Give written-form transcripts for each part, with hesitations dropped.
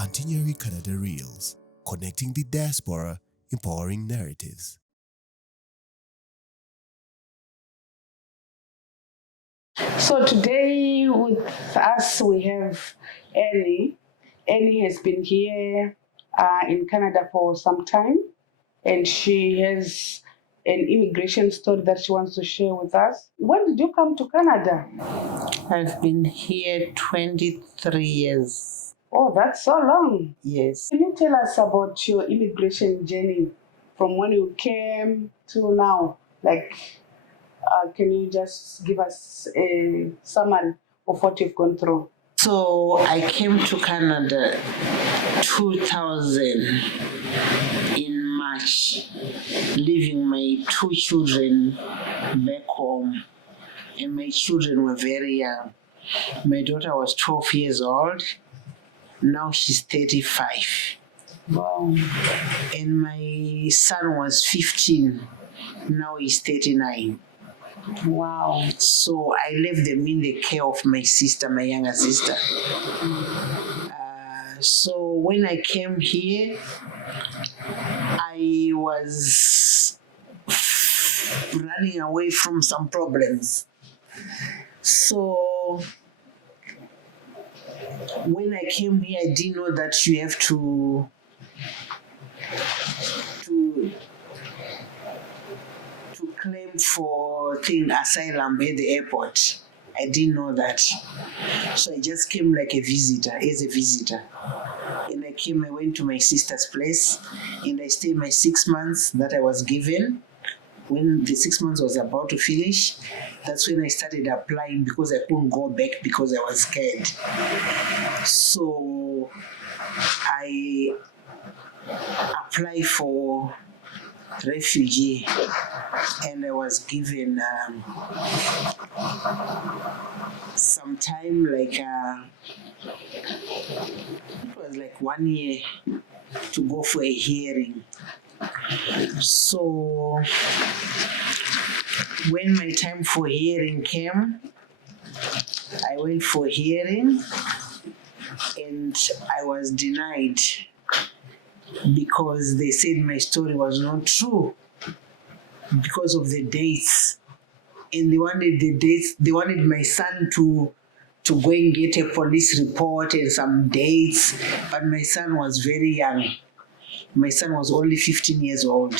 Auntie Nyari Canada Reels, connecting the diaspora, empowering narratives. So today with us we have Annie. Annie has been here in Canada for some time, and she has an immigration story that she wants to share with us. When did you come to Canada? I've been here 23 years. Oh, that's so long. Yes. Can you tell us about your immigration journey from when you came to now? Can you just give us a summary of what you've gone through? So I came to Canada 2000 in March, leaving my 2 children back home, and my children were very young. My daughter was 12 years old, now she's 35. Wow. And my son was 15, now he's 39. Wow. So I left them in the care of my sister, my younger sister. So when I came here, I was running away from some problems. So when I came here, I didn't know that you have to claim for asylum at the airport. I didn't know that. So I just came like a visitor, as a visitor. And I went to my sister's place, and I stayed my 6 months that I was given. When the 6 months was about to finish, that's when I started applying, because I couldn't go back because I was scared. So I applied for refugee, and I was given some time, it was like 1 year to go for a hearing. So when my time for hearing came, I went for hearing, and I was denied because they said my story was not true because of the dates. And they wanted the dates, they wanted my son to go and get a police report and some dates, but my son was very young. My son was only 15 years old.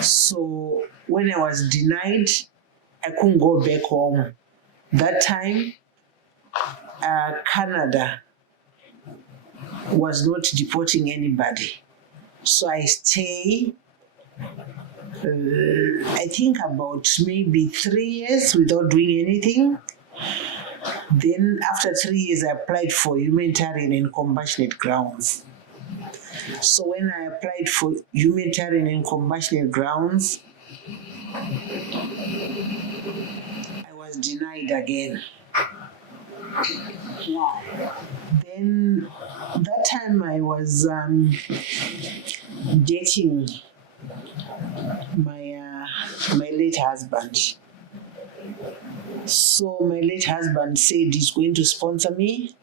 So when I was denied, I couldn't go back home. That time, Canada was not deporting anybody. So I stayed, I think about maybe 3 years without doing anything. Then after 3 years, I applied for humanitarian and compassionate grounds. So when I applied for humanitarian and compassionate grounds, I was denied again. Wow. Then that time I was dating my late husband. So my late husband said he's going to sponsor me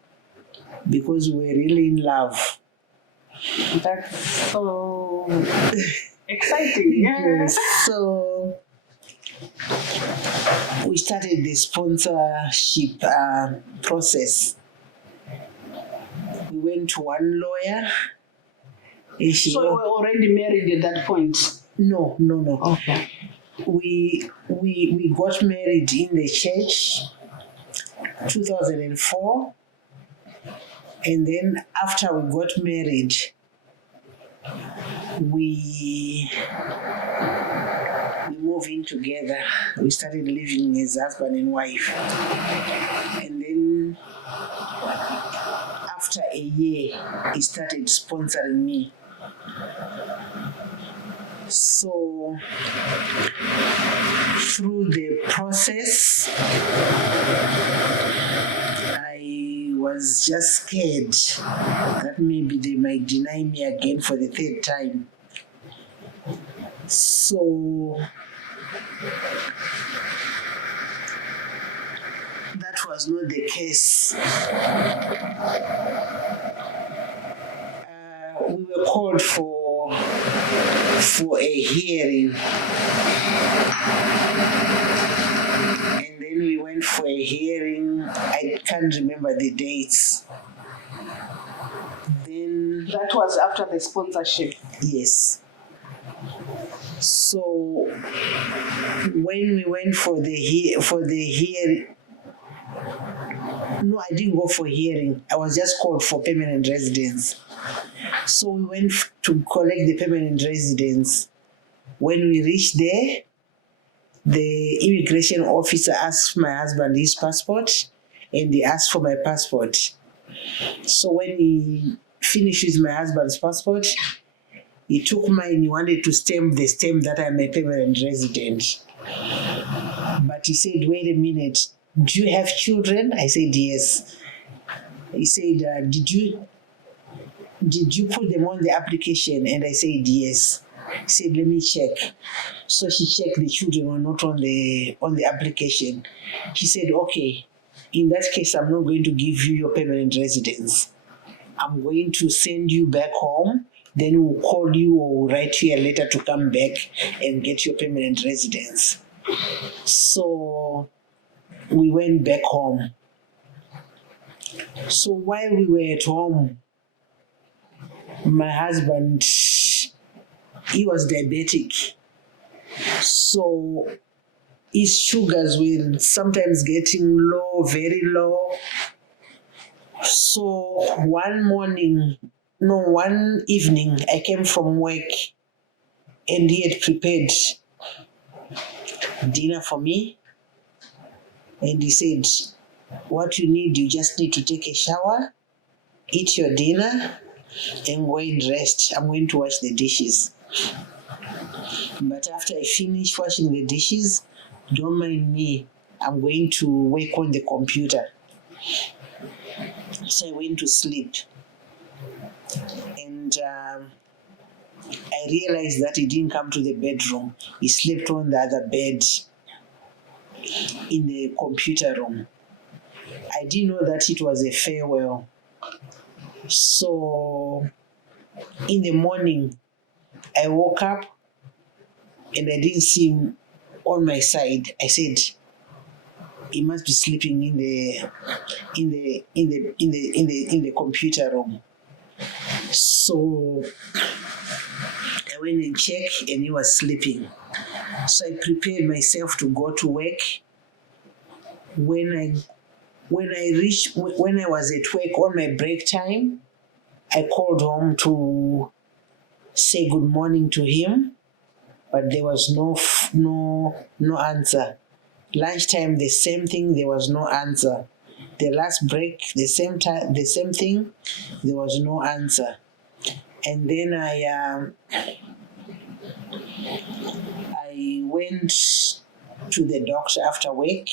because we're really in love. That's so exciting. Yes. So we started the sponsorship process. We went to one lawyer. So you were already married at that point? No. Okay. We got married in the church 2004, and then after we got married, we moved in together. We started living as husband and wife, and then after a year, he started sponsoring me. So through the process, I was just scared that maybe they might deny me again for the 3rd time. So that was not the case. called for a hearing. And then we went for a hearing. I can't remember the dates. Then That was after the sponsorship. yes. So when we went for the hearing, no, I didn't go for hearing. I was just called for permanent residence. So we went to collect the permanent residence. When we reached there, the immigration officer asked my husband his passport, and he asked for my passport. So when he finished with my husband's passport, he took mine. He wanted to stamp that I'm a permanent resident. But he said, wait a minute, do you have children? I said, yes. He said, did you put them on the application? And I said, yes. He said, let me check. So she checked the children were not on the application. He said, okay, in that case, I'm not going to give you your permanent residence. I'm going to send you back home. Then we'll call you or write you a letter to come back and get your permanent residence. So we went back home. So while we were at home, my husband, he was diabetic. So his sugars were sometimes getting low, very low. So one evening, I came from work and he had prepared dinner for me. And he said, what you need, you just need to take a shower, eat your dinner, and go and rest. I'm going to wash the dishes. But after I finish washing the dishes, don't mind me, I'm going to work on the computer. So I went to sleep. And I realized that he didn't come to the bedroom. He slept on the other bed in the computer room. I didn't know that it was a farewell. So in the morning, I woke up and I didn't see him on my side. I said, he must be sleeping in the computer room. So I went and checked and he was sleeping. So I prepared myself to go to work. When I was at work on my break time, I called home to say good morning to him, but there was no answer. Lunchtime, the same thing, there was no answer. The last break, the same thing, there was no answer. And then I went to the doctor after work,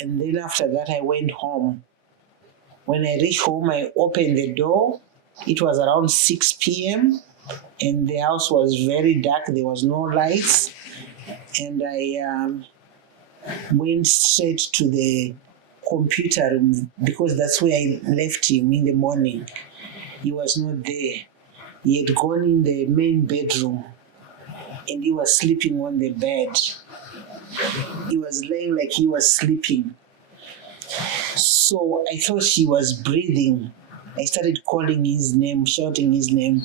and then after that I went home. When I reached home, I opened the door. It was around 6 p.m. and the house was very dark. There was no lights. And I went straight to the computer room because that's where I left him in the morning. He was not there. He had gone in the main bedroom and he was sleeping on the bed. He was laying like he was sleeping. So I thought he was breathing. I started calling his name, shouting his name.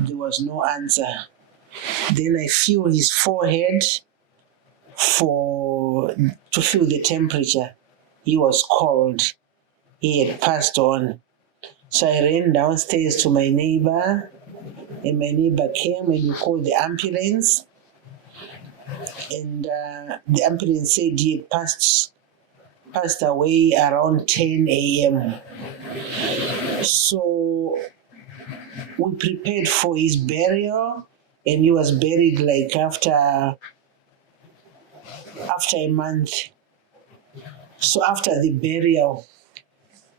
There was no answer. Then I feel his forehead to feel the temperature. He was cold. He had passed on. So I ran downstairs to my neighbor, and my neighbor came and we called the ambulance. And the ambulance said he had passed away around 10 a.m. So we prepared for his burial, and he was buried like after a month. So after the burial,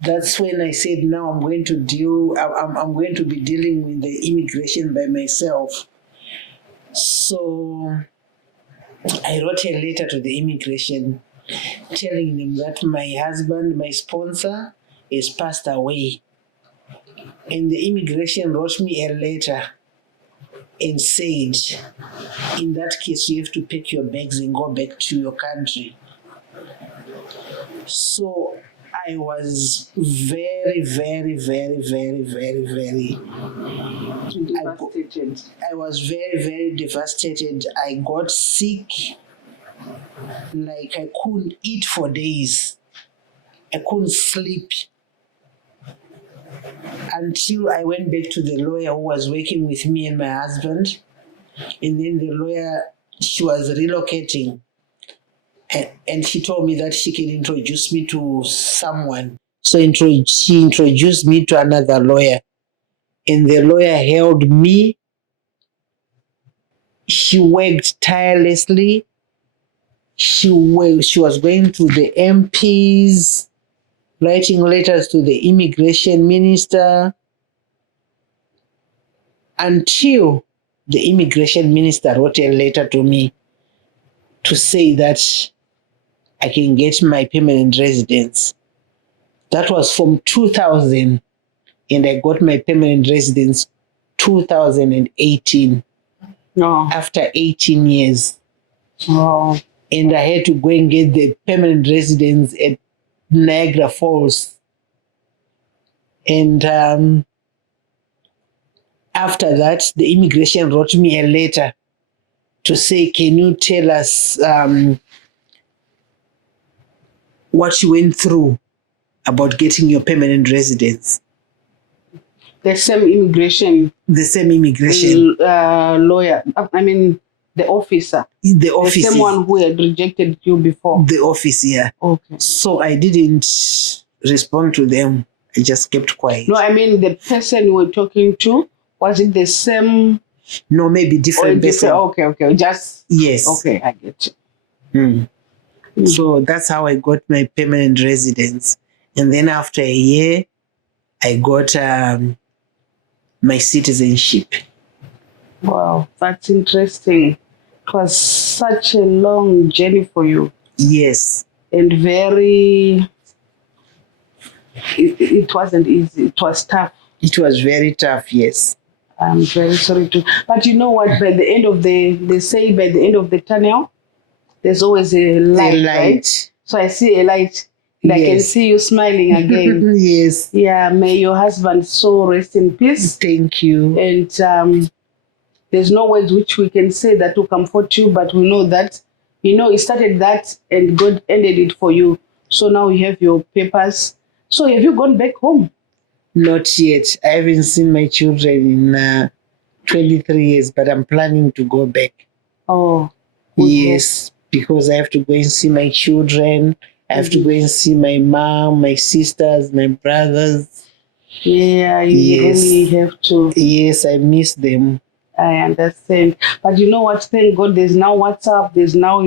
that's when I said, now I'm going to be dealing with the immigration by myself. So I wrote a letter to the immigration telling them that my husband, my sponsor, has passed away. And the immigration wrote me a letter and said, in that case, you have to pack your bags and go back to your country. So I was very, very, very, very, very, very Devastated. I was very, very devastated. I got sick. Like I couldn't eat for days. I couldn't sleep until I went back to the lawyer who was working with me and my husband. And then the lawyer, she was relocating. And she told me that she can introduce me to someone. So she introduced me to another lawyer. And the lawyer held me. She worked tirelessly. She was going to the MPs, writing letters to the immigration minister, until the immigration minister wrote a letter to me to say that I can get my permanent residence. That was from 2000, and I got my permanent residence 2018, after 18 years. Oh. And I had to go and get the permanent residence at Niagara Falls. And after that, the immigration wrote me a letter to say, can you tell us what you went through about getting your permanent residence? The same immigration. The same immigration. Lawyer. I mean, the officer. The office. The same one who had rejected you before. The office, yeah. Okay. So I didn't respond to them. I just kept quiet. No, I mean the person you were talking to, was it the same? No, maybe different person. Okay. Just. Yes. Okay, I get you. So that's how I got my permanent residence. And then after a year, I got my citizenship. Wow, that's interesting. It was such a long journey for you. Yes. And it wasn't easy. It was tough. It was very tough, yes. I'm very sorry to. But you know what? By the end of they say by the end of the tunnel, there's always a light, right? So I see a light. And I can see you smiling again. Yes. Yeah, may your husband so rest in peace. Thank you. And there's no words which we can say that to comfort you, but we know that, he started that and God ended it for you. So now you have your papers. So have you gone back home? Not yet. I haven't seen my children in 23 years, but I'm planning to go back. Oh. Yes, because I have to go and see my children. I have to go and see my mom, my sisters, my brothers. Yeah, you really have to. Yes, I miss them. I understand. But you know what? Thank God there's now WhatsApp. There's now,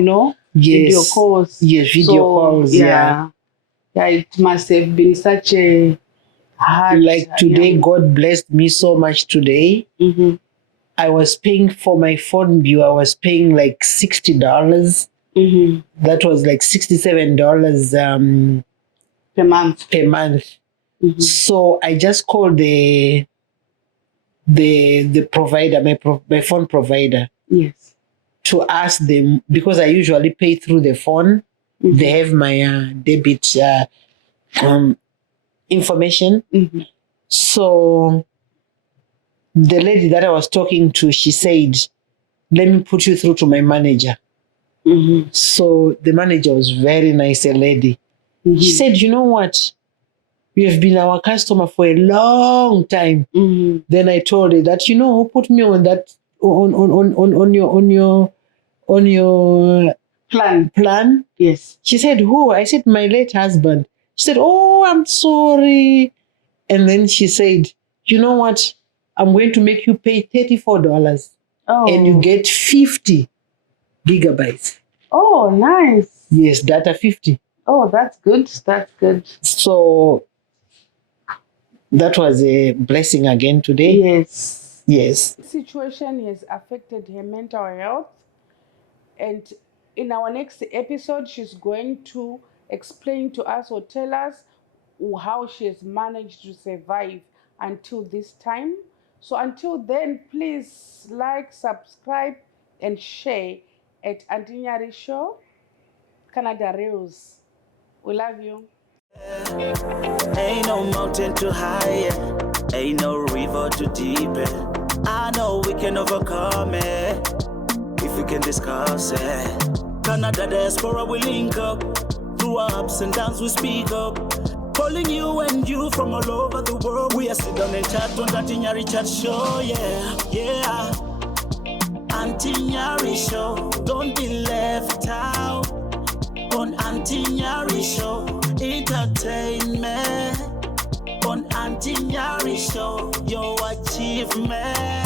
video calls. Yes, video calls. Yeah. Yeah, it must have been such a hard. Like today, God blessed me so much today. Mm-hmm. I was paying for my phone bill. I was paying like $60. Mm-hmm. That was like $67 per month. Mm-hmm. So I just called the provider, my phone provider. Yes. To ask them, because I usually pay through the phone. Mm-hmm. They have my debit information. Mm-hmm. So the lady that I was talking to, she said, let me put you through to my manager. Mm-hmm. So the manager was very nice, a lady. Mm-hmm. She said, you know what? You have been our customer for a long time. Mm-hmm. Then I told her that, who put me on that, on your plan. Yes. She said, who? I said, my late husband. She said, oh, I'm sorry. And then she said, you know what? I'm going to make you pay $34. Oh. And you get 50 gigabytes. Oh, nice. Yes, data 50. Oh, that's good. That's good. So that was a blessing again today. Yes. Yes. The situation has affected her mental health. And in our next episode, she's going to explain to us or tell us how she has managed to survive until this time. So until then, please like, subscribe, and share at Auntie Nyari Show, Canada Reels. We love you. Ain't no mountain too high, ain't no river too deep. I know we can overcome it if we can discuss it. Canada diaspora we link up, through our ups and downs we speak up. Calling you and you from all over the world. We are sit down and chat on Auntie Nyari chat show, yeah. Auntie Nyari Show, don't be left out. On Auntie Nyari Show, entertainment. On Auntie Nyari Show, your achievement.